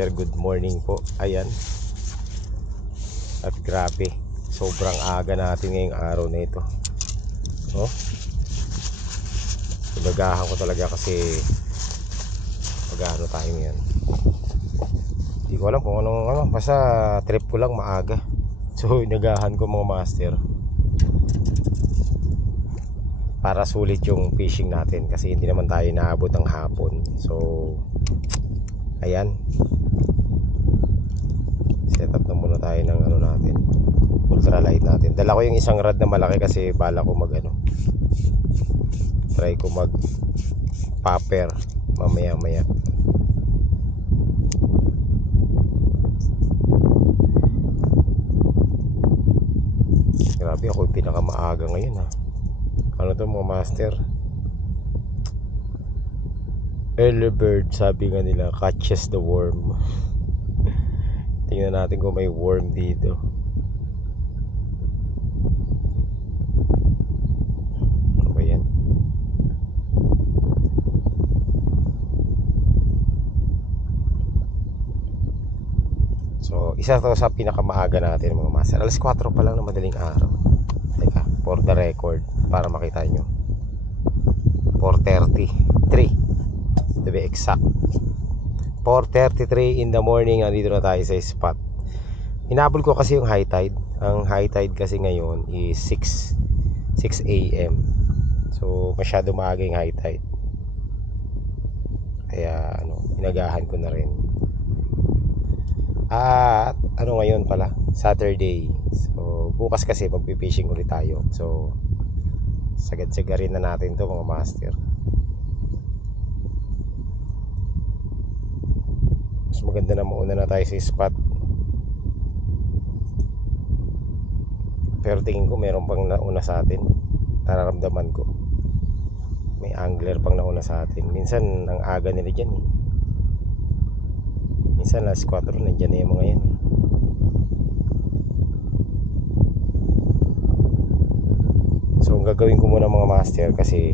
master, good morning po. Ayan. At grabe, sobrang aga natin ngayong araw na ito. Oh. Inagahan ko talaga kasi mag-ano tayo yan. Hindi ko alam kung anong basta trip ko lang maaga. So inagahan ko mga master para sulit yung fishing natin kasi hindi naman tayo naabot ng hapon. So ayan, set up na muna tayo ng ano natin, ultralight natin. Dala ko yung isang rod na malaki kasi bala ko mag try ko mag popper mamaya maya. Grabe, ako yung pinakamaaga ngayon ha. Ano to mga master? Early bird, sabi nga nila, catches the worm. Tingnan natin kung may worm dito. Ano ba yan? So isa to sa pinakamaaga natin mga master. Alas 4 pa lang na madaling araw. Teka, for the record, para makita nyo, 4:33 to be exact. 4:33 in the morning, andito na tayo sa spot. Hinabol ko kasi yung high tide. Ang high tide kasi ngayon is 6 AM. So masyado maaga yung high tide. Kaya inagahan ko na rin. At ngayon pala, Saturday. So bukas kasi magpi-fishing ulit tayo. So sagad-sagarin na natin to mga master. Mas maganda na mauna na tayo sa spot. Pero tingin ko meron pang nauna sa atin. Nararamdaman ko may angler pang nauna sa atin. Minsan ang aga nila dyan eh. Minsan alas 4 nandyan na yung mga yan. So ang gagawin ko muna mga master, kasi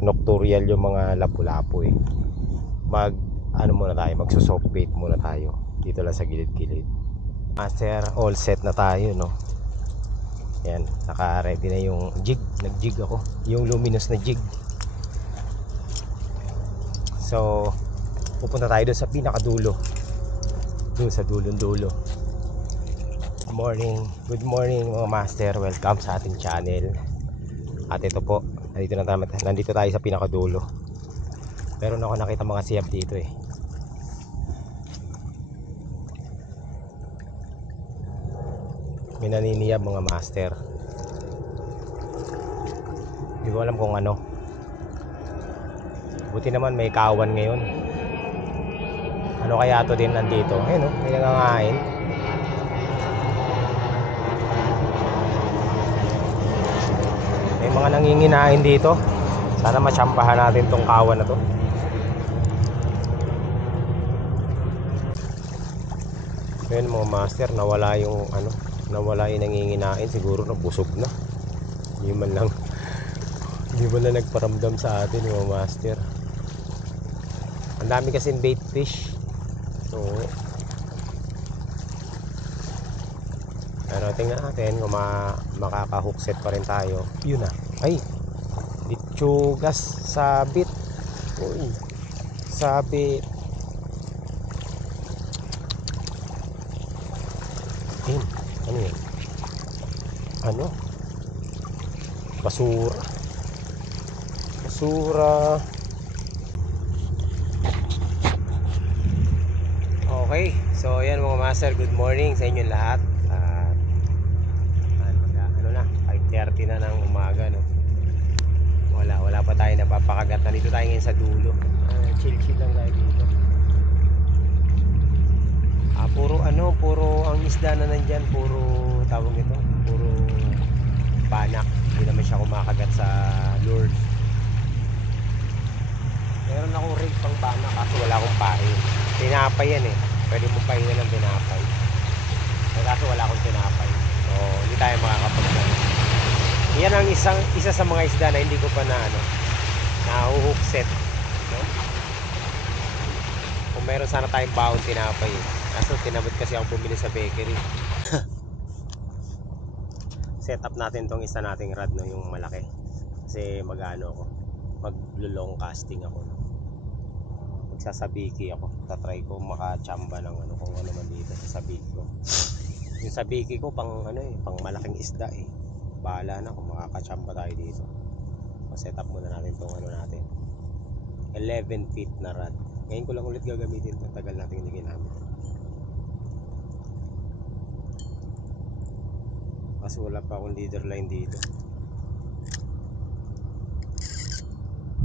nocturial yung mga lapu-lapu eh. Muna tayo, magso-soft bait muna tayo dito lang sa gilid-gilid. Master, all set na tayo, no? Yan, naka-ready na yung jig. Nag-jig ako, yung luminous na jig. So pupunta tayo doon sa pinakadulo, doon sa dulong-dulo. Good morning mga master, welcome sa ating channel. At ito po, nandito tayo sa pinakadulo. Meron ako nakita mga siyab dito eh. May naniniyab mga master. Hindi ko alam kung ano. Buti naman may kawan ngayon. Ano kaya to din nandito? Ayun o, may nangangain. May mga nanginginain dito. Sana matsambahan natin tong kawan na to. Ayun mga master, nawala yung nanginginain. Siguro nabusog na. Hindi man lang nagparamdam sa atin mga master. Ang dami kasi bait fish. So tingnan natin kung makaka-hook set pa rin tayo. Yun na. Ay, litsugas, sabit. Uy, sabit. Ano yun? Basura. Okay, so ayan mga master, good morning sa inyo lahat. Na 5:30 na ng umaga, no? Wala pa tayo napapakagat. Nandito tayo ngayon sa dulo. Chill lang tayo dito. Puro ang isda na nandyan, puro tawag ito, puro banak. Hindi naman siya kumakagat sa lures. Meron akong rig pang banak kasi wala akong pain. Tinapay yan eh, pwede mong pahinga ng tinapay. Kaso wala akong tinapay, so hindi tayo makakapagdala. Yan ang isa sa mga isda na hindi ko pa na hook set, no? Kung Meron sana tayong baon tinapay eh. Kaso tinamad kasi ako bumili sa bakery. Set up natin tong isa nating rod, no, yung malaki. Kasi mag-ano ako, mag-long casting ako, no. Magsasabiki ako. Tatry ko makachamba ng ano, kung ano man dito sa sabiki ko. Yung sabiki ko pang ano eh, pang malaking isda eh. Bahala na kung makakachamba tayo dito. So, set up muna natin tong ano natin. 11 feet na rod. Ngayon ko lang ulit gagamitin ito. Tagal natin hindi ginamit. Kasi wala pa akong leader line dito.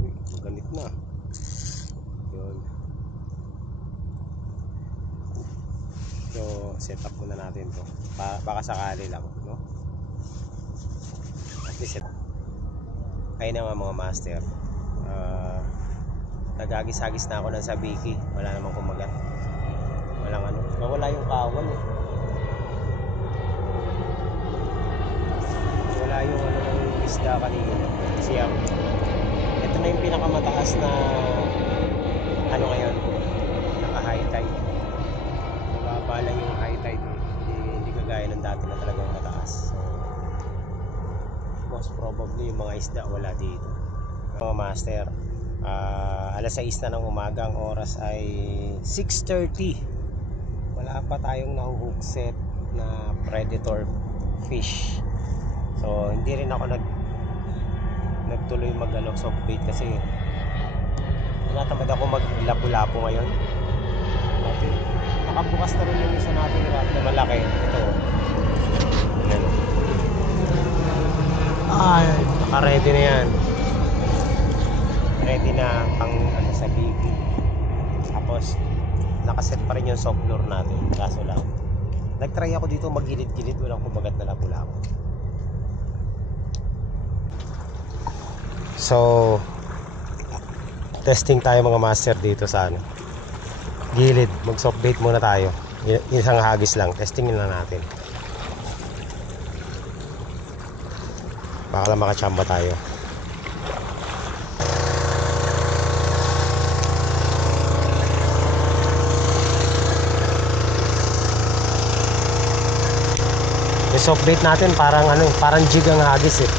Uy, maganit na. Yun. So, set up muna natin to. Baka sakali lang, no? At least set. Ayun na nga mga master. Nagagis-agis na ako ng sabiki. Wala namang kumagat. Walang ano. Nawala yung kawan eh. Wala yung ano ng isda kanina. Kasi ito na yung pinakamataas na ano ngayon, naka high tide. Mababa lang yung high tide eh. Hindi kagaya ng dati na talagang mataas. So most probably yung mga isda wala dito. Mga master, alas 6 na ng umaga, ang oras ay 6:30. Wala pa tayong nahuhook set na predator fish. So hindi rin ako nagtuloy mag-ano, soft bait kasi tinatamad ako maglapu-lapu ngayon. Okay. Nakabukas na rin yung isa nating rod na malaki. Ito. Ayan. Ay, naka-ready na yan. Ready na pang ano, sa bigi. Tapos nakaset pa rin yung soft lure natin. Kaso lang nagtry ako dito maggilid-gilid, walang kumagat na lapu-lapu. So testing tayo mga master dito sa ano, gilid. Mag soft bait muna tayo. Isang hagis lang. Testing na natin. Baka lang makachamba tayo. Yung soft bait natin parang ano, parang jig ang hagis eh.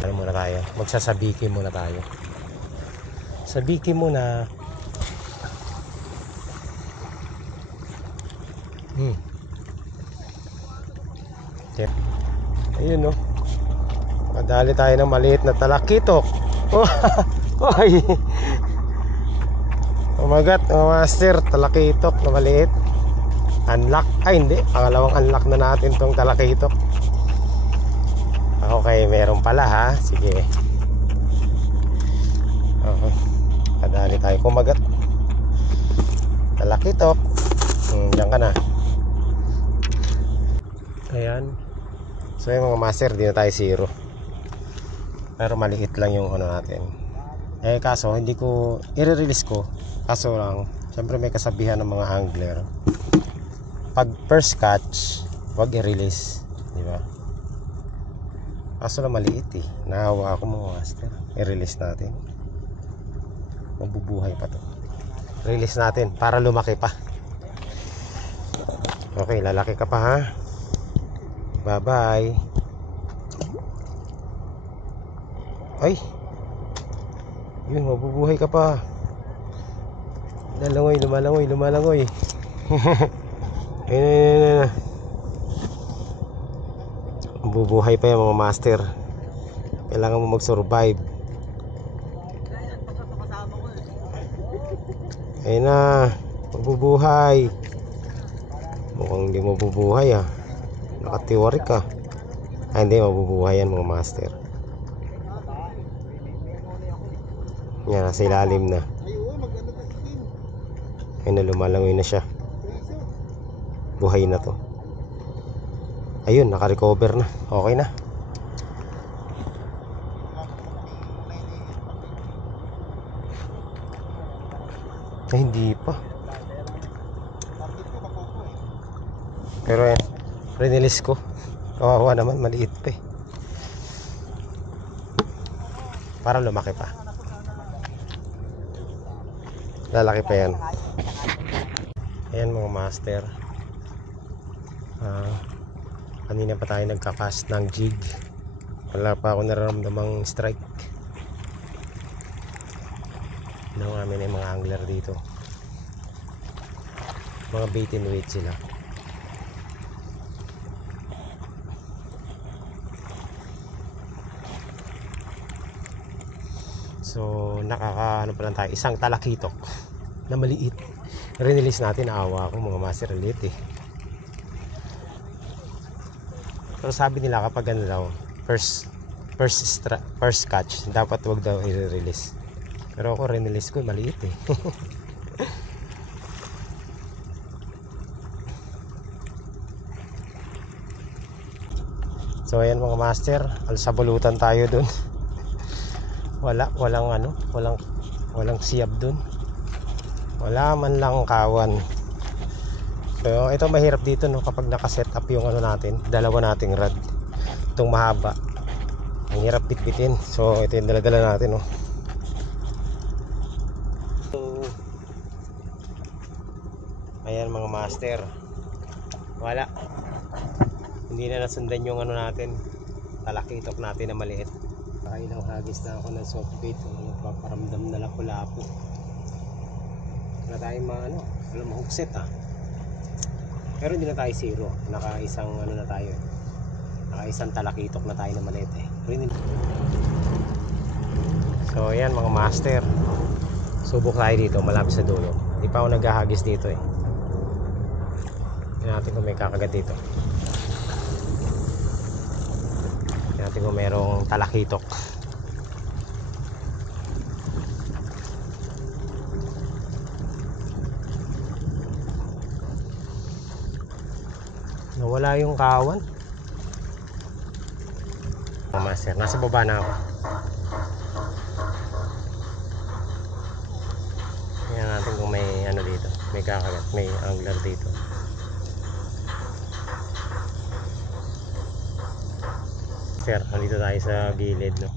Ano muna tayo? Magsasabiki muna tayo. Sabiki muna. Okay. Ayun no. Madali tayo ng maliit na talakitok. Oy. Umagat mga master, talakitok na maliit. Unlock. Ay hindi, pangalawang unlock na natin tong talakitok. Okay, meron pala ha. Sige. Okay. Madali tayo kumagat. Talakitok. Diyan ka na. Ayan. So yung mga master, di na tayo zero. Pero maliit lang yung ano natin. Eh kaso hindi ko i-release ko. Kaso lang, syempre may kasabihan ng mga angler. Pag first catch, wag i-release, di ba? Kaso lang maliit eh. Nahawa ako mga master. I-release natin. Mabubuhay pa to. Release natin para lumaki pa. Okay, lalaki ka pa ha. Bye bye. Ay, yun, mabubuhay ka pa. Lalangoy, lumalangoy, lumalangoy. Ayun. Mabubuhay pa yung mga master. Kailangan mo mag-survive. Ayun na, mabubuhay. Mukhang hindi mabubuhay ah. Nakatiwari ka. Ay hindi, mabubuhay yan mga master. Yan, nasa ilalim na. Ayun na, lumalangoy na siya. Buhay na to. Ayun, naka-recover na. Okay na. Ay, hindi pa. Pero yan, rinilis ko. Kawawa naman, maliit pa eh. Para lumaki pa. Lalaki pa yan. Ayan mga master. Kanina pa tayo nagkakast ng jig. Wala pa ako nararamdamang strike. Namin ay mga angler dito. Mga bait and wait sila. So nakaka ano pa lang tayo, isang talakitok na maliit. Release natin, naawa ako mga master, liit eh. Pero sabi nila kapag ano daw, first catch, dapat wag daw i-release. Pero ako release ko, maliit eh. So ayan mga master, alsabulutan tayo dun. Walang siyab dun. Wala man lang kawan. So ito mahirap dito no, kapag nakaset up yung ano natin, dalawa nating rod. Itong mahaba. Ang hirap pitpitin. So ito yung dala-dala natin no. So, ayan mga master. Wala. Hindi na nasundan yung ano natin, talakitok natin na maliit. Kailang hagis na ako ng soft bait, paparamdam na lapu-lapu. Wala tayong mahugset Pero hindi na tayo zero. Nakaisang ano na tayo. Nakaisang talakitok na tayo na maliit eh. So ayan mga master. Subok tayo dito, malapit sa dulo. Hindi pa ako naghahagis dito eh. Tingnan natin kung may kakagat dito. Natin kung merong talakitok. Nawala yung kawan. Master, nasa baba na ako. Tingnan natin kung may ano dito, may kakagat, may angler dito. Sir, nandito tayo sa gilid no.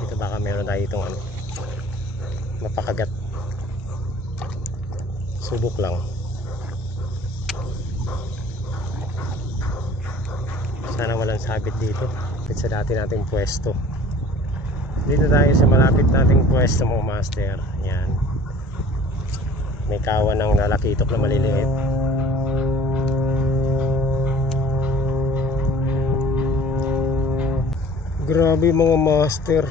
Dito baka meron tayo itong ano, mapakagat. Subok lang. Sana walang sabit dito. Kapit sa dati nating pwesto. Dito tayo sa malapit nating pwesto mga master. Yan. May kawan ng nalakitok na maliliit. Grabe mga master,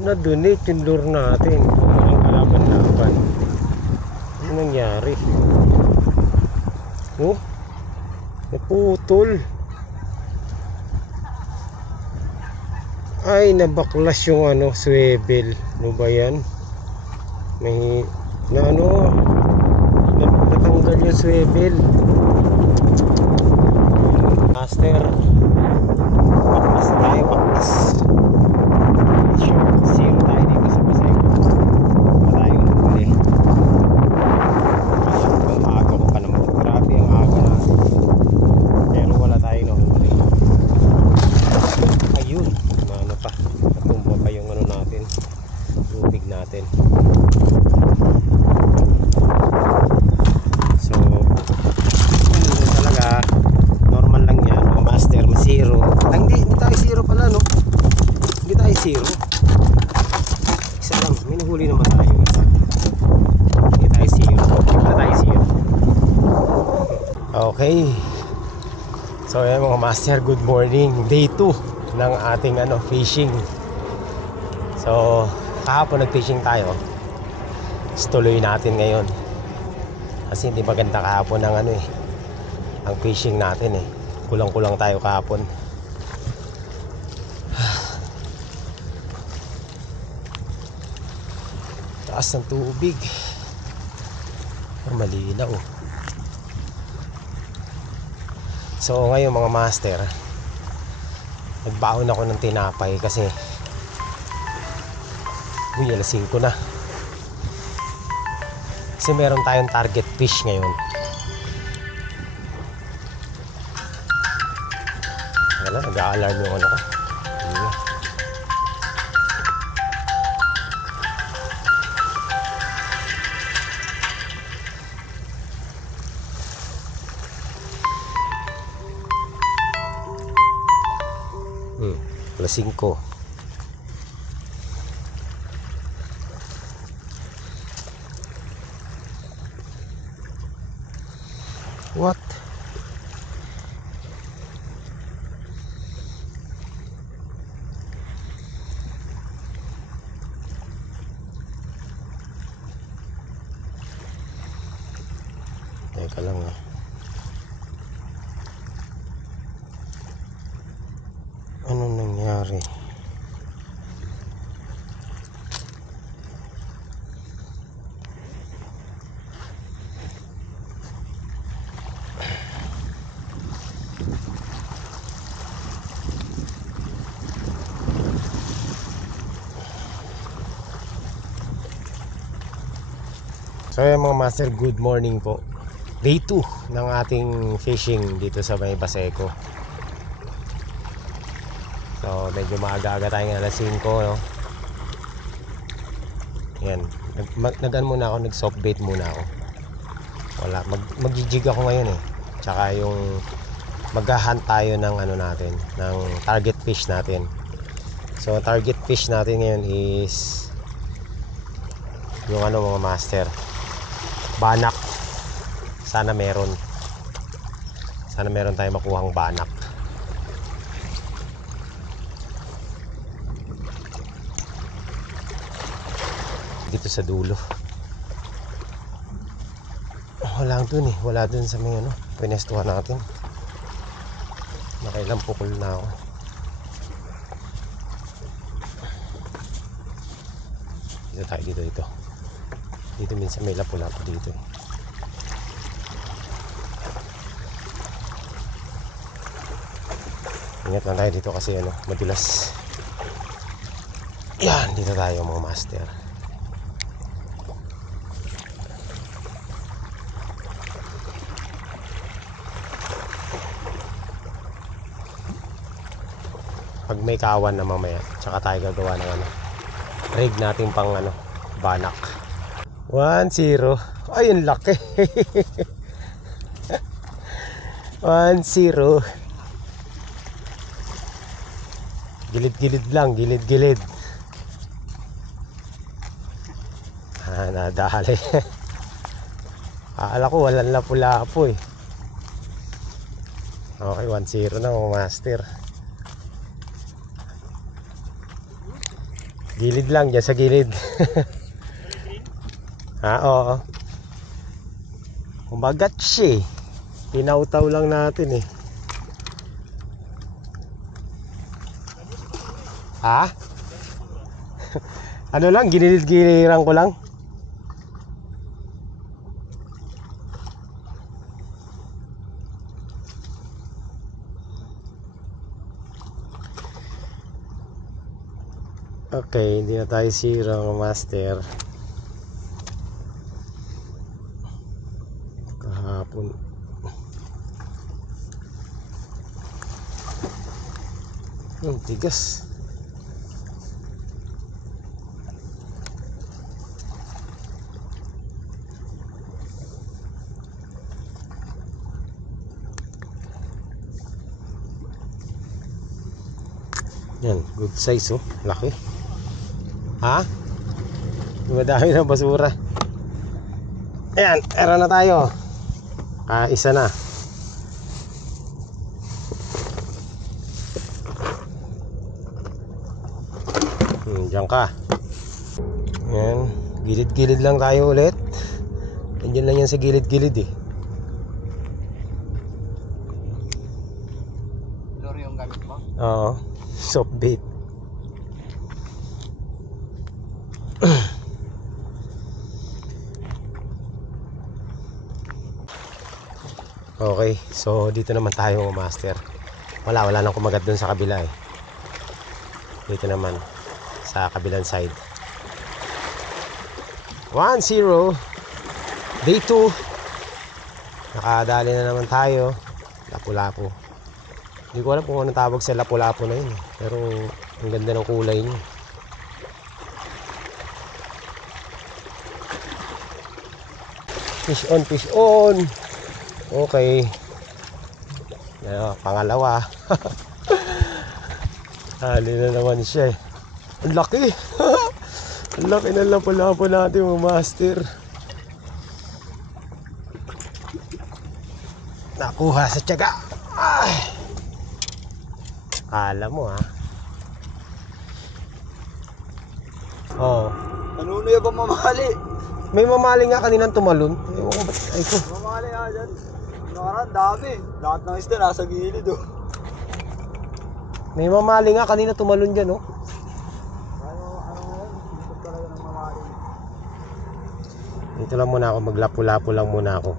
na-donate yung lure natin. Walang kalaban-laban. Ano nangyari? Oh, naputol. Ay, nabaklas yung ano, swivel. Ano ba yan? May natanggal yung swivel. Master, baklas tayo, baklas. Sure, zero tayo dito sa Pasay. Wala tayong huli. Ang aga ko pa naman. Grabe ang aga natin. Pero wala tayong nahuli. Ayun, ano pa, natumba pa yung ano natin, lubig natin. So ano talaga, normal lang yan mga master, zero. Hindi tayo zero pala no, hindi tayo zero, isa lang, may nahuli naman tayo isa. Hindi tayo zero, hindi pala tayo zero. Okay, so ayan mga master, good morning, day 2 ng ating fishing. So kahapon nag-fishing tayo, tuloy natin ngayon kasi hindi maganda kahapon ang ang fishing natin eh. Kulang-kulang tayo kahapon. Taas ng tubig, malinaw. So ngayon mga master, nagbaon ako ng tinapay kasi alas 5 na. Kasi meron tayong target fish ngayon. Wala, nag-a-alarm yung ano ko. alas 5. What? Teka lang ah. Ano nangyari? So yung mga master, good morning po. Day 2 ng ating fishing dito sa may Baseco. So medyo maaga-aga tayo ng alas 5, no? Yan, nag-ano muna ako, nag-soft bait muna ako. Wala, mag-jig ako ngayon eh. Tsaka yung maghahunt tayo ng ano natin, ng target fish natin. So target fish natin ngayon is yung ano mga master, banak. Sana meron tayong makuhang banak. Dito sa dulo wala dun eh, wala dun sa may ano pinestuhan natin. Nakailang pukol na ako. Dito tayo, dito minsan may lapu-lapu dito eh. Ingat lang tayo dito kasi ano, madulas. Yan, dito tayo mga master. Pag may kawan na mamaya, tsaka tayo gagawa ng ano, rig natin pang ano, banak. 1-0. Ay, yung laki. 1-0. Gilid-gilid lang, gilid-gilid. Nadali. Akala ko walang lapu-lapu eh. Okay, 1-0 na mga master. Gilid lang, dyan sa gilid. Oo. Umagat siya eh. Pinautaw lang natin eh. Ha? Ano lang, ginilid-giliran ko lang. Okay, hindi na tayo zero master. Kahapon tigas. Yan, good size oh, laki. Ha? Madami ng basura. Ayan, era na tayo. Isa na. Diyan ka. Ayan, gilid-gilid lang tayo ulit. Nandiyan lang yan sa gilid-gilid eh. Loro yung gamit mo? Oo, soft bait. Okay, so dito naman tayo master. Wala nang kumagat dun sa kabila eh. Dito naman sa kabilang side. 1-0. Day 2. Nakadali na naman tayo. Lapu-lapu. Hindi ko alam kung anong tawag sa lapu-lapu na yun. Pero ang ganda ng kulay niya. Fish on, fish on. Okay. Pangalawa. Hali na naman siya eh. Ang laki. Ang laki ng lapu-lapu natin mga master. Nakuha sa tiyaga. Ay. Kala mo ha. Oo. Nanunoy ba mamali? May mamali nga kaninang tumalon. Ewan ko ba't ay ko. Mamali nga dyan. Nakaraan, dami. Lahat ng isda nasa gilid oh. May mamali nga kanina tumalon dyan oh. Ano yan? Gusto talaga ng mamali. Dito lang muna ako, maglapu-lapu lang muna ako.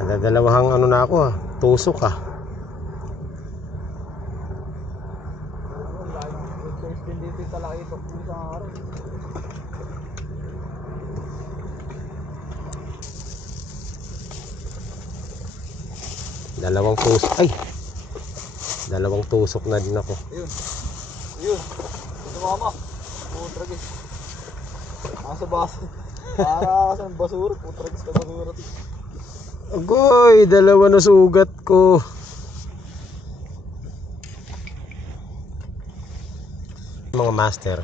Nadadalawahang ano na ako ha. Tusok ha. Ano, lahat ng question dito talaga ito. Isang araw. Dalawang tusok. Ay! Dalawang tusok na din ako. Ayun. Ayun. Ito mama. Putragis. Nasa baso. Para sa basura. Putragis ka basura. Agoy! Dalawa na sugat ko. Mga master,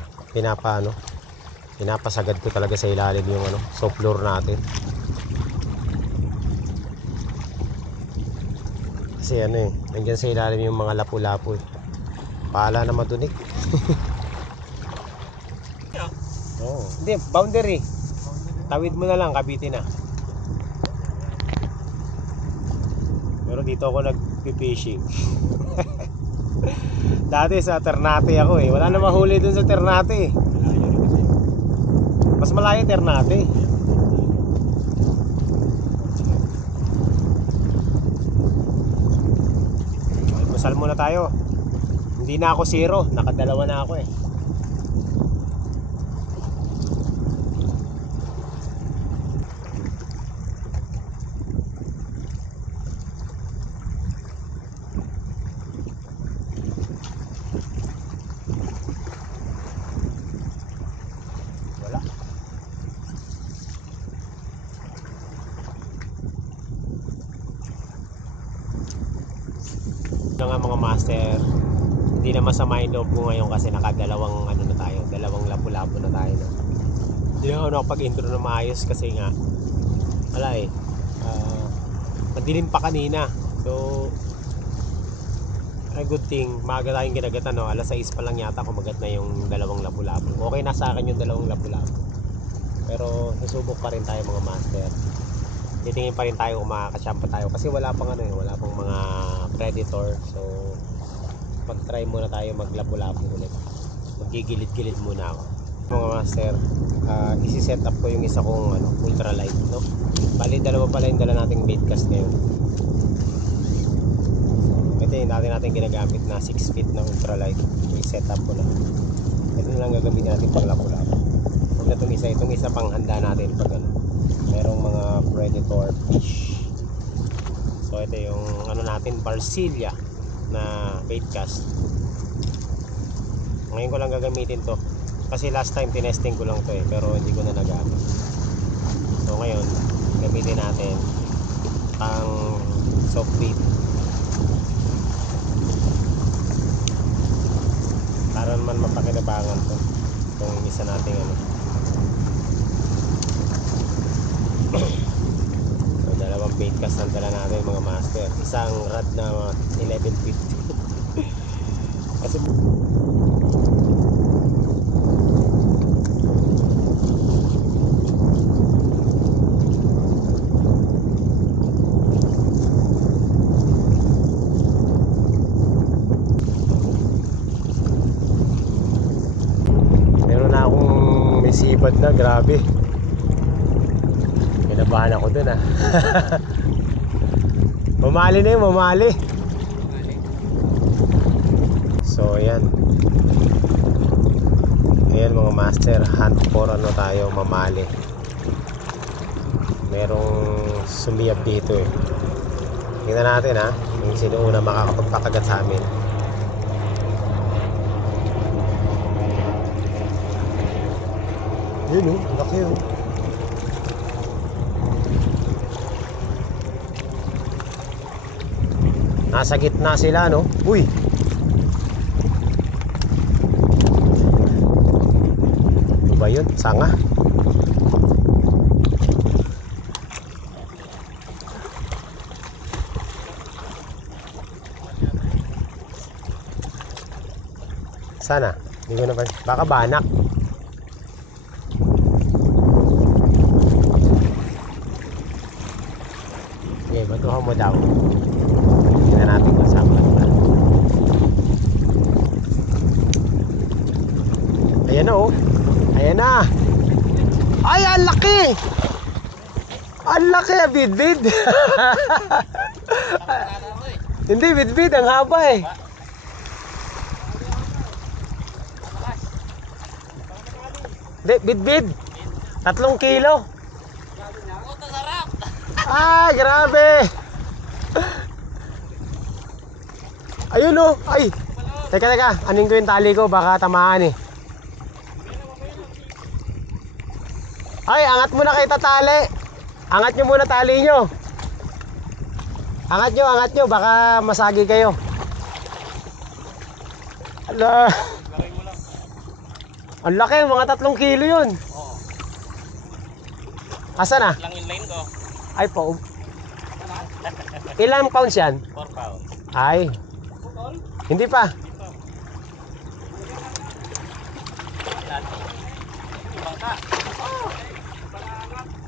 pinapasagad ko talaga sa ilalim yung soft lure natin. Kasi nandiyan sa ilalim yung mga lapu-lapu eh. Paala na madunik. Oh, hindi, boundary. Tawid mo na lang, kabitin na. Pero dito ako nag-fishing. Dati sa Ternate ako eh. Wala na mahuli dun sa Ternate eh. Mas malayo Ternate. Masal muna tayo. Hindi na ako zero, nakadalawa na ako eh. Wala. Ito nga mga master, hindi na masama yung loob ko ngayon kasi nakadalawang na tayo, dalawang lapu-lapu na tayo no? Hindi na ako nakapag-intro na maayos kasi nga wala eh, madilim pa kanina. So a good thing, maaga tayong kinagatan no? Alas 6 pa lang yata kumagat na yung dalawang lapu-lapu. Okay na sa akin yung dalawang lapu-lapu, pero susubok pa rin tayo mga master. Titingin pa rin tayo kung makakachampa tayo kasi wala pang wala pang mga predator. So mag-try muna tayo maglapu-lapu ulit. Magigilid-gilid muna ako mga master. Isi-set up ko yung isa kong ultralight no. Bali dalawa pala yung dala nating bait cast ngayon. Ito yung dati natin ginagamit na 6 feet na ultralight. I-set up ko na. Ito na lang gagamitin natin pang lapu-lapu. Huwag na itong isa pang handa natin pag merong mga predator fish. So ito yung natin, Barcilia na bait cast. Ngayon ko lang gagamitin to kasi last time tinesting ko lang to pero hindi ko na nagamit. So ngayon gamitin natin ang soft bait para naman mapakinabangan to itong isa nating so, dalawang bait cast ang dala natin mga master. Isang rod na 11 feet. Kasi meron na akong may sipad na, grabe. Kinabahan ako dun Mamali na yun, mamali. So ayan. Ayan mga master, hunt for tayo, mamali. Merong sumiyab dito eh. Tingnan natin yung sino una makakapagpakagat sa amin. Yun laki Nasa gitna sila no. Uy. ba yun? Sanga? Sana? Hindi ko na pa. Baka banak. Okay, batuhan mo daw. Tingnan natin kung saan ba. Ayan na oh. Ayan na. Ay, ang laki! Ang laki, bidbid. Hindi, bidbid. Ang haba eh. Hindi, bidbid. 3 kilo. Ah, grabe. Ayun oh. Ay. Teka. Aning ko yung tali ko. Baka tamaan eh. Ay, angat muna kayo tatali. Angat nyo muna tali nyo. Angat nyo. Baka masagi kayo. Ala. Ang laki, mga 3 kilo yun. Asa na? Lang inline ko. Ay po. Ilang pounds yan? 4 pounds. Ay. Hindi pa.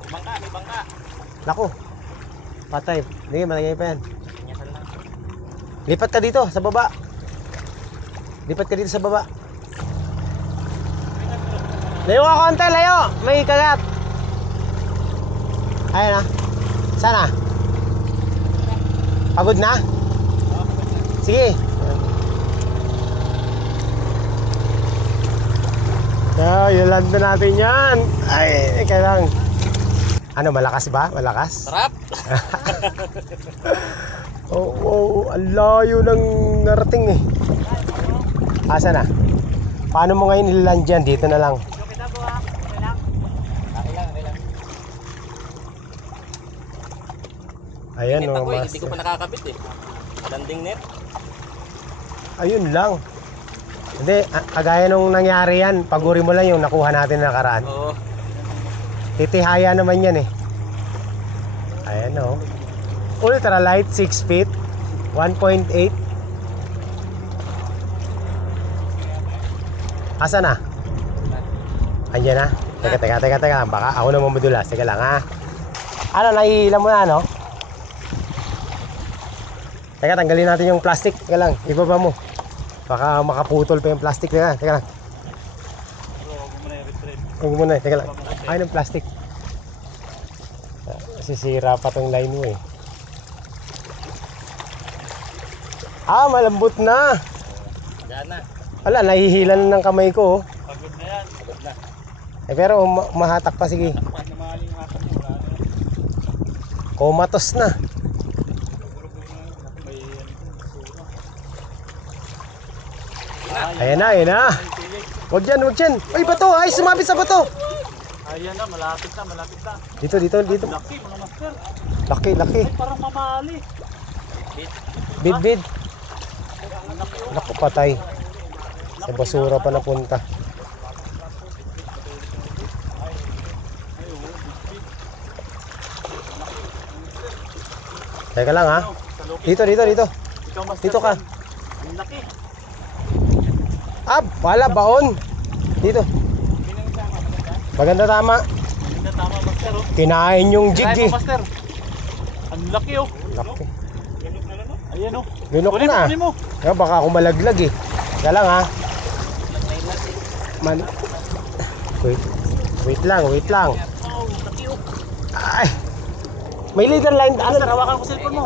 Bangka. May bangka. Naku. Patay. Hindi, malagay pa yan. Inyasan lang. Lipat ka dito, sa baba. Lipat ka dito sa baba. Layo ka konti, layo. May kagat. Ayun na. Sana? Pagod na? Sige. Ilan na natin yan. Ay, kailang. Ano, malakas ba? Malakas? Sarap. Oo, ang layo ng narating eh. Asa na? Paano mo ngayon ilan dyan? Dito na lang. Okay lang. Ayan Net o, ako eh, hindi master. ko pa nakakabit eh. Landing net. Ayun lang. Hindi, kagaya nung nangyari yan, paguri mo lang yung nakuha natin na nakaraan. Oo. Titihaya naman yan eh. Ayan o. Ultralight, 6 feet, 1.8. Asa na? Andiyan na? Teka. Baka ako na mamudulas. Teka lang ha. Ano, nahihila mo na no? Teka, tanggalin natin yung plastic. Teka lang, ibaba mo. Baka makaputol pa yung plastic. Teka lang. Huwag mo na, teka lang. Ayun yung plastic. Sisira pa tong line mo eh. Ah, malambot na. Diyan na. Wala, nahihila na ng kamay ko. Pagod na yan. Pagod na. Eh pero mahatak pa, sige. Paano mahaling hatak mo? Wala na. Komatos na. Ayan na. Huwag dyan. Ay, bato. Ay, sumabit sa bato. Ayan na, malapit na. Dito. Laki mga master. Laki. Ay, parang mamali. Bid. Naku, patay. Sa basura pa napunta. Teka lang ha. Dito. Ikaw master. Dito ka. Ang laki. Ah, wala, baon. Dito. Maganda tama. Maganda tama master oh. Kinain yung jig Try eh. mo master. Ang laki oh. Laki. Ayan oh. Lunok na. Kunin mo. Kaya baka ako malaglag eh. Teka lang ha. Wait lang. Oh, laki oh. Ay. May leader line. Master, hawakan ko cellphone mo.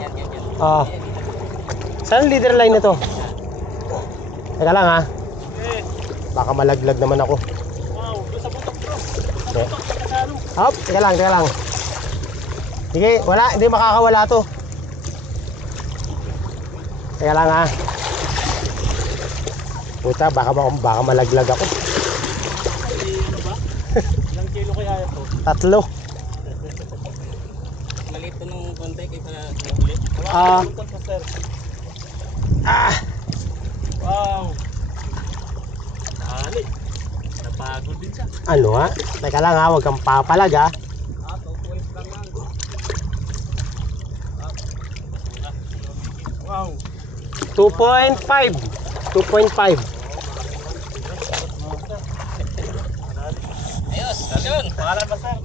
Ah. Saan leader line na to? Teka lang ha. Eh, Baka malaglag naman ako. wow, doon sa butok bro. Okay. Hop, teka lang. Sige, hindi makakawala to. Teka lang ha. Puta, baka malaglag ako. Ay, ano ba? Ilang kilo kaya ito? 3. Maliit to ng konti kaya pala ulit. Ah. Master. Ah, Wow. Ali. Pagod din siya. Ano ha? Teka lang ha, huwag kang papalag ha. 2 points lang yan. Wow. 2.5. 2.5. Ayos, yun. Pangalan ba sir?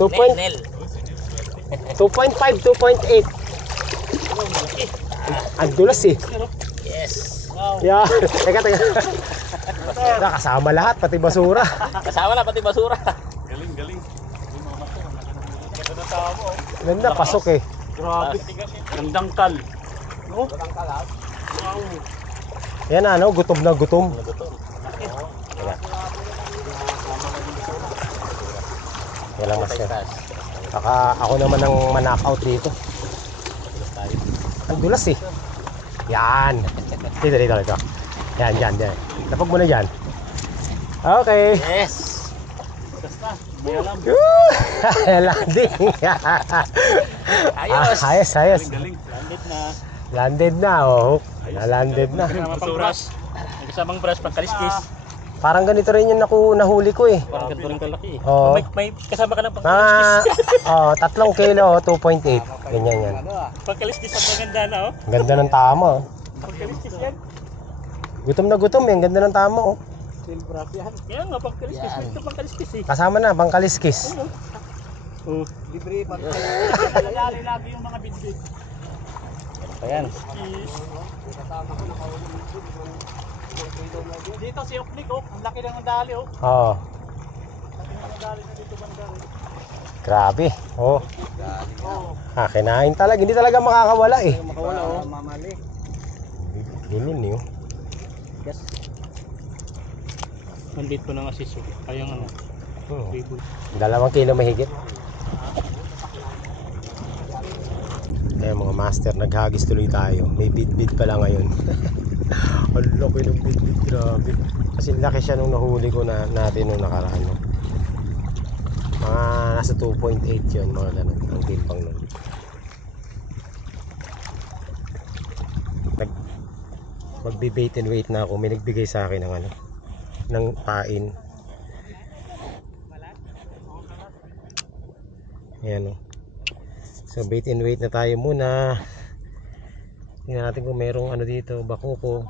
2.5, 2.8. Ang dulas eh. Yes. Wow. Yeah. Teka. Nakasama lahat, pati basura. Kasama na pati basura. Galing. Ganda na tao mo. Ganda, pasok eh. Grabe. Gandang kal. No? Gandang kal ha? Wow. Yan ano, gutom na gutom. Yan lang master. Saka ako naman ang man-knockout dito. Ang dulas eh. Yan. Dito. Yan. Lapag mo na dyan. Okay. Yes. Basta. May alam. Landing. Ayos. Ayos. Galing. Landed na. Landed na, oh. Na-landed na. Basuras. May kasamang brush pang kaliskis. Parang ganito rin yung nahuli ko eh. Parang ganito rin kalaki. Oo. May kasama ka ng pang Mga 3 kilo, 2.8. Ganyan yan. Pang kaliskis ang maganda na oh. Ganda ng tama, oh. Pang kaliskis yan. Gutom na gutom eh. Ganda ng tama, oh. Silver yan. Kaya nga pang kaliskis. Ito pang kaliskis eh. Kasama na, bangkaliskis. Oh. Libre pang kaliskis. Lagi yung mga bidbid. Ayan. Dito si Uknik oh. Ang laki ng dali oh. Oo. Laki ng dali na dito banda. Grabe. Oh. Oh. Kinain talaga. Hindi talaga makakawala eh. Makawala oh. Mamali. Lilin eh. Yes. Nandito na nga si Su. Kaya nga. 2 kilo mahigit. Kaya mga master, naghagis tuloy tayo. May bid-bid pala ngayon. Ang laki ng bid-bid, grabe. Kasi laki siya nung nahuli ko natin nung nakaraan. No? Mga nasa 2.8 yun, mga ganun. Ang timpang nun. Magbe-bait and wait na ako. May nagbigay sa akin ng ng pain. Ayan o. So bait and wait na tayo muna. Tingnan natin kung merong dito, bakoko.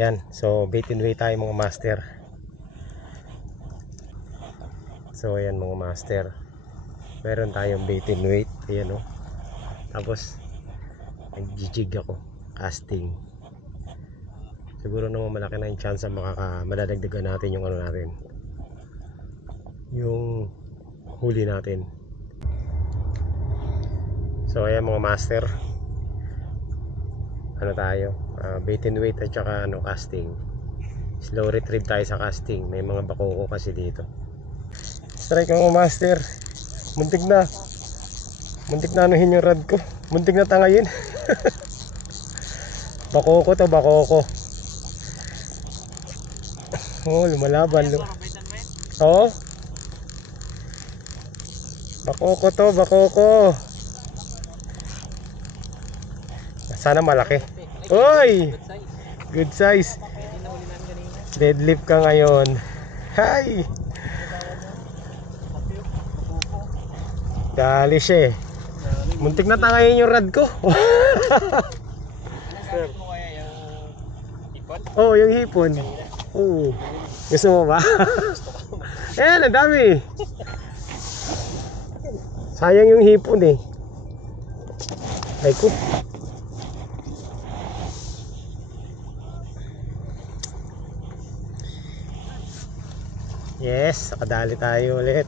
Yan, so bait and wait tayo mga master. So ayan mga master, meron tayong bait and wait. Ayan o. Tapos nag-jig ako, casting. Siguro naman malaki na yung chance na madadagdagan natin yung natin, yung huli natin. So ayan mga master, tayo, bait and wait at saka casting. Slow retrieve tayo sa casting. May mga bakoko kasi dito. Strike mga master. Muntik na anuhin yung rod ko. Muntik na tangayin. Bakoko to, bakoko. Oh, lumalaban. Oo. Bakoko to, bakoko. Sana malaki. Oy! Good size. Deadlift ka ngayon. Hi! Dali siya eh. Muntik na tangayin yung rad ko. Oh, yung hipon. Oh. Gusto mo ba? Ayan, ang dami. Sayang yung hipon eh. Ay ko. Yes, nakadali tayo ulit.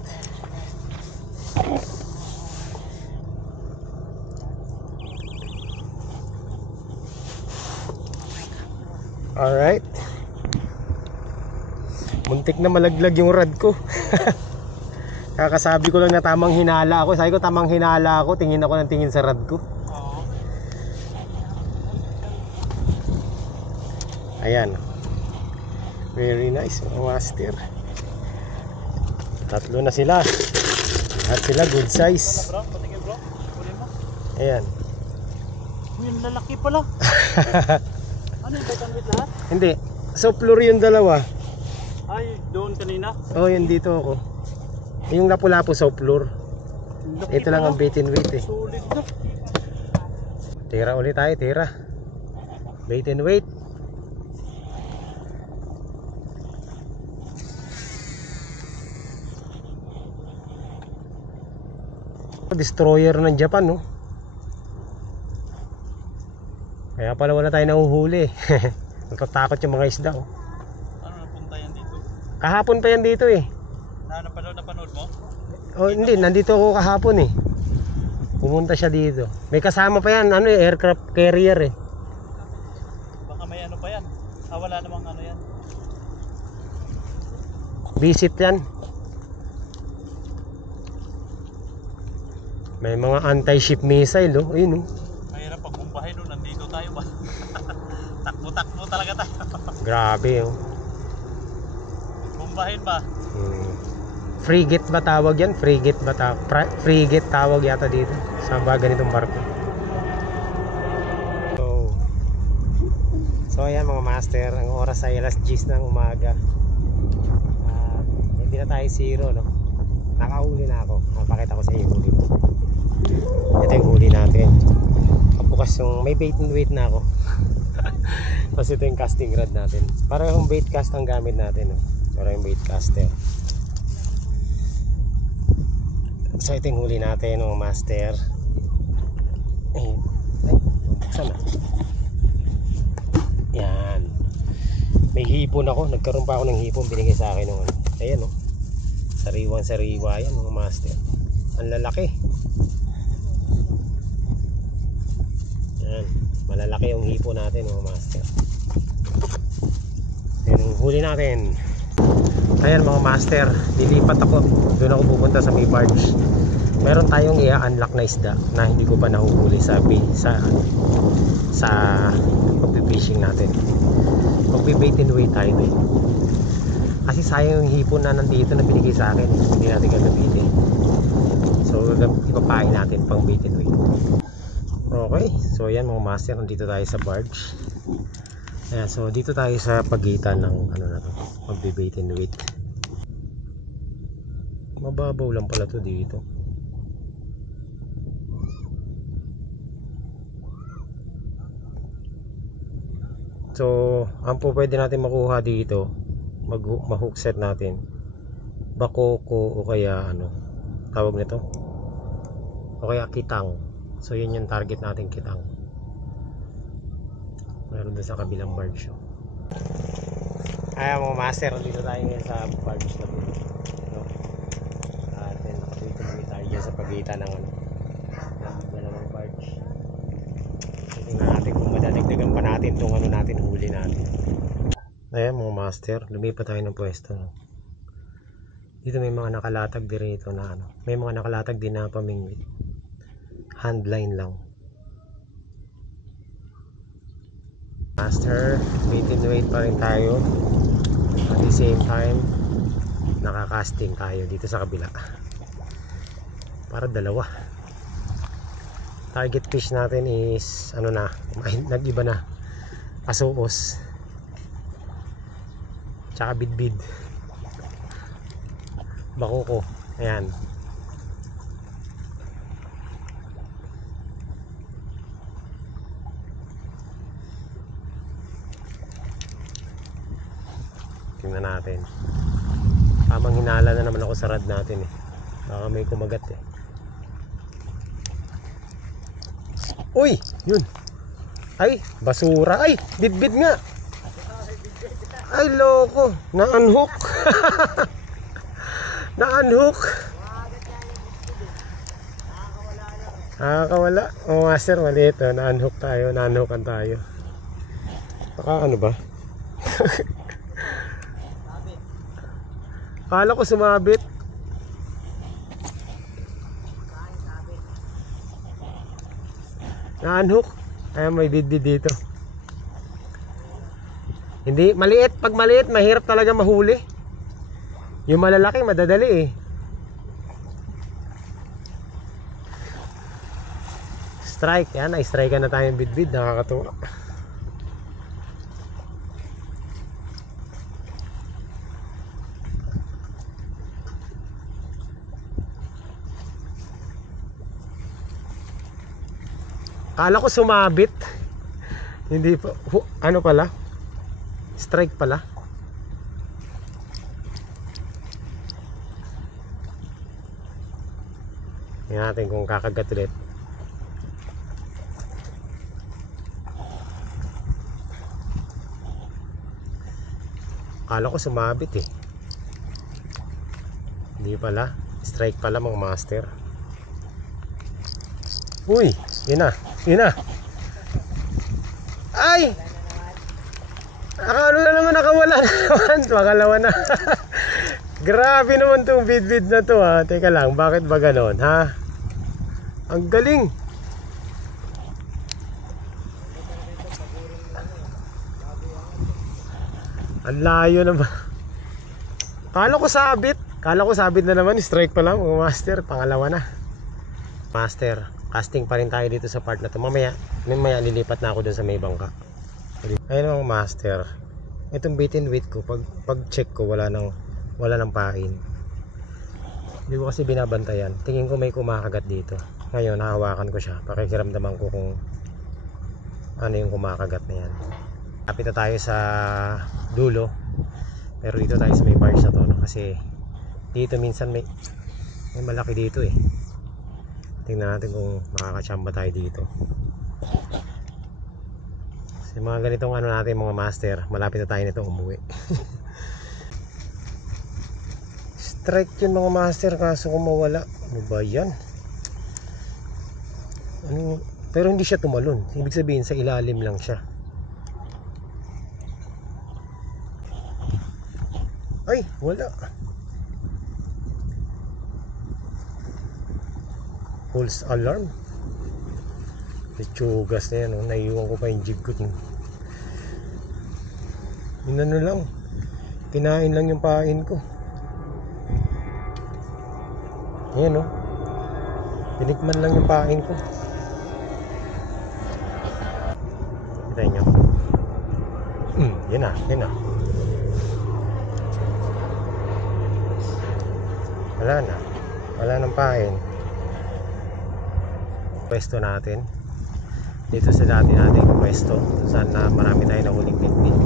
Alright. Muntik na malaglag yung rad ko. Kakasabi ko lang na tamang hinala ako. Sabi ko tamang hinala ako. Tingin ako ng tingin sa rad ko. Ayan. Very nice mga master. Tatlo na sila. Lahat sila good size. Bro, patingin bro. Kunin mo. Ayan. Uy, yung lalaki pala. Ano yung bait with lahat? Hindi. So plur yung dalawa. Ay, doon kanina. Oh, yun dito ako. Yung lapu-lapu sa plur. Laki Ito lang pala. ang bait and weight eh. Solid na. Tira ulit tayo, tira. Bait and weight. Destroyer ng Japan, no? Kaya pala wala tayo nahuhuli. Natatakot yung mga isda, oh. Ano napunta yan dito? Kahapon pa yan dito eh. Napanood mo? Oh, hindi, nandito ako kahapon eh. Pumunta siya dito. May kasama pa yan, ano eh, aircraft carrier eh. Baka may ano pa yan. Wala namang ano yan. Visit yan. May mga anti-ship missile, oh. Ayun, oh. Mahirap pag bumbahin nun, nandito tayo ba? Takbo-takbo talaga tayo. Grabe, oh. Bumbahin ba? Frigate ba tawag yan? Frigate ba tawag? Frigate tawag yata dito sa ganitong barko. So ayan mga master, ang oras ay alas 10 ng umaga. Hindi na tayo zero, no? Nakahuli na ako. Napakita ko sa iyo huli. Ito yung huli natin. Bukas yung may bait and weight na ako. Tapos ito yung casting rod natin. Parang bait cast ang gamit natin, no? Parang yung bait caster. So ito yung huli natin ng master. Ay, buksan na. Yan. May hipon ako. Nagkaroon pa ako ng hipon. Binigay sa akin ng ano. Ayan, oh. Sariwang sariwa yan mga master. Ang lalaki. Yan. Malalaki yung hipon natin mga master. Yan yung huli natin. Ayan mga master, lilipat ako. Doon ako pupunta sa may barge. Meron tayong i-unlock na isda na hindi ko pa nahuhuli sa pag-fishing natin. Mag-bait and weight tayo eh. Kasi sayang yung hipon na nandito na binigay sa akin. Hindi natin gagamitin. So ipapain natin pang bait and weight. Okay, so ayan mga master, nandito tayo sa barge. Ayan, so dito tayo sa pagitan ng ano na to, mag-bait and weight. Mababaw lang pala to dito. So ang po pwede natin makuha dito, ma-hook set natin bakoko o kaya ano tawag nito, o kaya kitang. So yun yung target natin, kitang. Meron doon sa kabilang barge. Ayan mga master, dito tayo ngayon sa barge na po, no? At nakapito namin tayo dyan sa pagitan ng ano, dalawang barge. Tingnan natin kung madadagdagan pa natin itong ano natin, huli natin. Ayan mga master, lumipat tayo ng pwesto, no? Dito may mga nakalatag din rito na ano, may mga nakalatag din na pamingwit. Handline lang. Master, bait and weight pa rin tayo. At the same time, nakakasting tayo dito sa kabila. Para dalawa. Target fish natin is ano na, nag-iba na. Asuos. Tsaka bidbid. Bakoko. Ayan. Tingnan natin. Tamang hinala na naman ako sa rad natin eh. Baka may kumagat eh. Uy! Yun! Ay! Basura! Ay! Bidbid nga! Ay loko! Na-unhook! Na-unhook! Nakakawala. Oh master, maliit oh. Na-unhook tayo. Na-unhookan tayo. Baka ano ba? Kala ko sumabit. Na-unhook. Ayan, may bidbid dito. Hindi, maliit. Pag maliit, mahirap talaga mahuli. Yung malalaki, madadali eh. Strike. Yan, na-strike na tayong bidbid. Nakakatuwa. Kala ko sumabit. Hindi pa. Ano pala? Strike pala. Tingnan natin kung kakagat ulit. Kala ko sumabit eh. Hindi pala. Strike pala mga master. Uy! Yun na. Yun na. Ay! Ano na naman, nakawala na naman. Makalawa na. Grabe naman tong bidbid na to ha. Teka lang, bakit ba ganon ha? Ang galing. Ang layo na ba? Kala ko sabit. Kala ko sabit na naman. Strike pa lang mga master. Pangalawa na. Master, casting pa rin tayo dito sa part na to. Mamaya lilipat na ako dun sa may bangka. Ayun mga master. Itong bait and weight ko, pag check ko wala nang pain. Hindi ko kasi binabantayan. Tingin ko may kumakagat dito. Ngayon hahawakan ko siya. Pakikiramdaman ko kung ano yung kumakagat na yan. Kapit na tayo sa dulo. Pero dito tayo sa may bars na to, no? Kasi dito minsan may malaki dito eh. Tingnan natin kung makakachamba tayo dito. Kasi mga ganitong ano natin mga master, malapit na tayo nito umuwi. Strike yun mga master, kaso kung mawala. Ano ba yan? Ano? Pero hindi siya tumalon. Ibig sabihin sa ilalim lang siya. Ay, wala. False alarm. Itsugas na yan, oh. Naiiwan ko pa yung jig ko. Inano lang. Kinain lang yung pain ko. Ayan, oh. Pinikman lang yung pain ko. Kita nyo. Yan na, yan na. Wala na. Wala nang pain. Pwesto natin dito sa dati nating pwesto saan na marami tayo nahuling bitbit.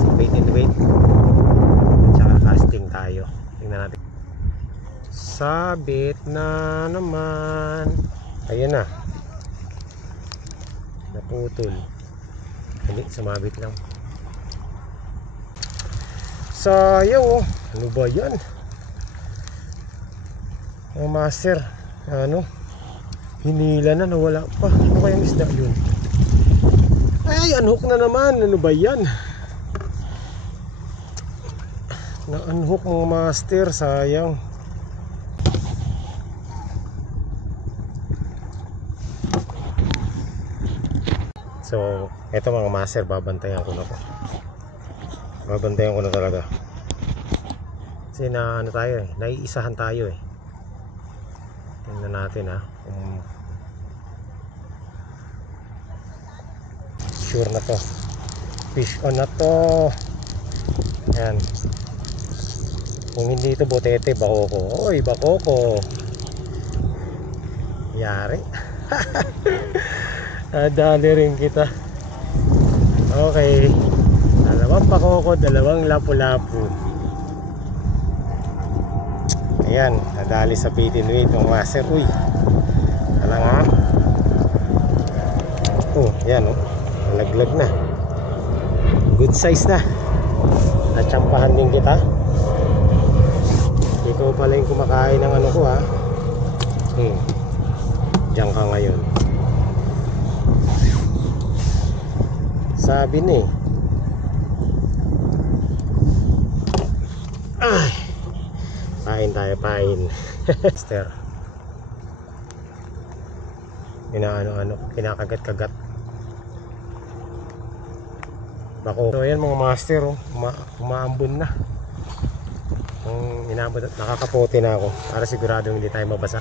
So bait and weight at saka casting tayo. Tingnan natin. Sabit na naman. Ayun na. Naputol. Hindi, sumabit lang. Sayang oh. Ano ba yan? Ang master, ano? Hinila na, nawala pa. Ano kayang isda yun? Ay, unhook na naman. Ano ba yan? Na-unhook mga master, sayang. So, eto mga master, babantayan ko na to. Babantayan ko na talaga. Kasi na ano tayo eh, naiisahan tayo eh. Tingnan natin ha, kung sure na to. Fish on na to. Ayan. Kung hindi ito botete, bakoko. Oy, bakoko. Yari. Nadali rin kita. Okay. Dalawang bakoko, dalawang lapu-lapu. Ayan, nadali sa bait and weight ng master. Uy, alang ha. Oh, yan oh. Malaglag na. Good size na. Natsampahan din kita. Ikaw pala yung kumakain ng ano ko ha. Diyan ka ngayon. Sabi ni ay, pain tayo, pain. Master, inaano-ano, kinakagat-kagat. Bako. So ayan mga master, oh, umaambon na. Kung inaambon, nakakapote na ako para sigurado hindi tayo mabasa.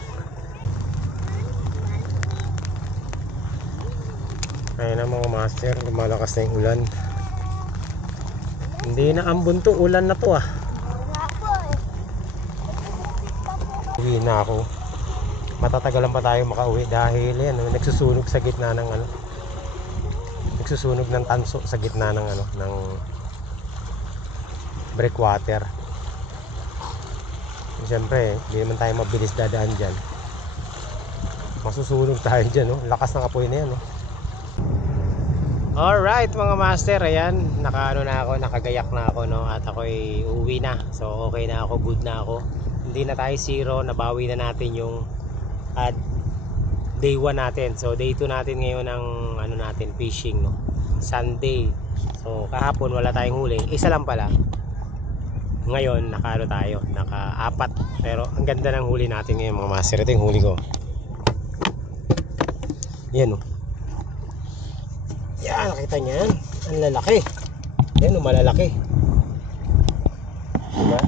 Ayun na mga master, lumalakas na yung ulan. Hindi na ambon to, ulan na to ah. Uwi na ako. Matatagalan pa tayo makauwi dahil yan, nagsusunog sa gitna ng ano. Nagsusunog ng tanso sa gitna ng ano, ng breakwater. Siyempre, hindi naman tayo mabilis dadaan dyan. Masusunog tayo dyan, no? Lakas ng apoy na yan, no? Alright mga master, ayan, nakaano na ako, nakagayak na ako, no? At ako'y uuwi na. So okay na ako, good na ako. Hindi na tayo zero, nabawi na natin yung day 1 natin. So day 2 natin ngayon ang ano natin, fishing, no? Sunday. So kahapon wala tayong huli, isa lang pala. Ngayon nakaano tayo, naka-4. Pero ang ganda ng huli natin ngayon mga master. Ito yung huli ko. Yan, no? Yan, nakita niyo yan. Ang lalaki. Yan, malalaki. Diba?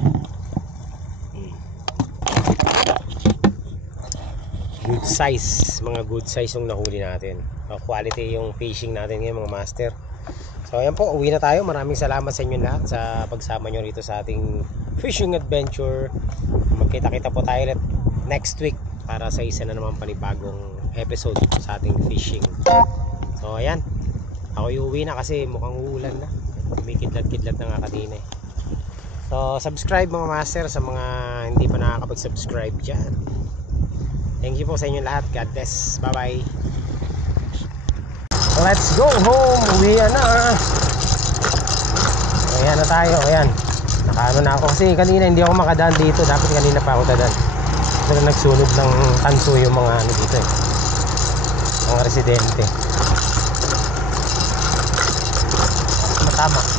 Good size. Mga good size yung nahuli natin. Quality yung fishing natin ngayon mga master. So ayan po, uwi na tayo. Maraming salamat sa inyo lahat sa pagsama nyo rito sa ating fishing adventure. Magkita-kita po tayo ulit next week para sa isa na naman panibagong episode sa ating fishing. So ayan, ako uuwi na kasi mukhang uulan na. Kumikidlat-kidlat na nga kanina eh. So subscribe mga master sa mga hindi pa nakakapag-subscribe dyan. Thank you po sa inyo lahat. God bless. Bye bye. Let's go home. Uwi na. Ayan na tayo. Ayan, nakaano na ako kasi kanina hindi ako makadaan dito. Dapat kanina pa ako dadaan. Pero nagsunog ng tanso yung mga ano dito eh, mga residente. Tama.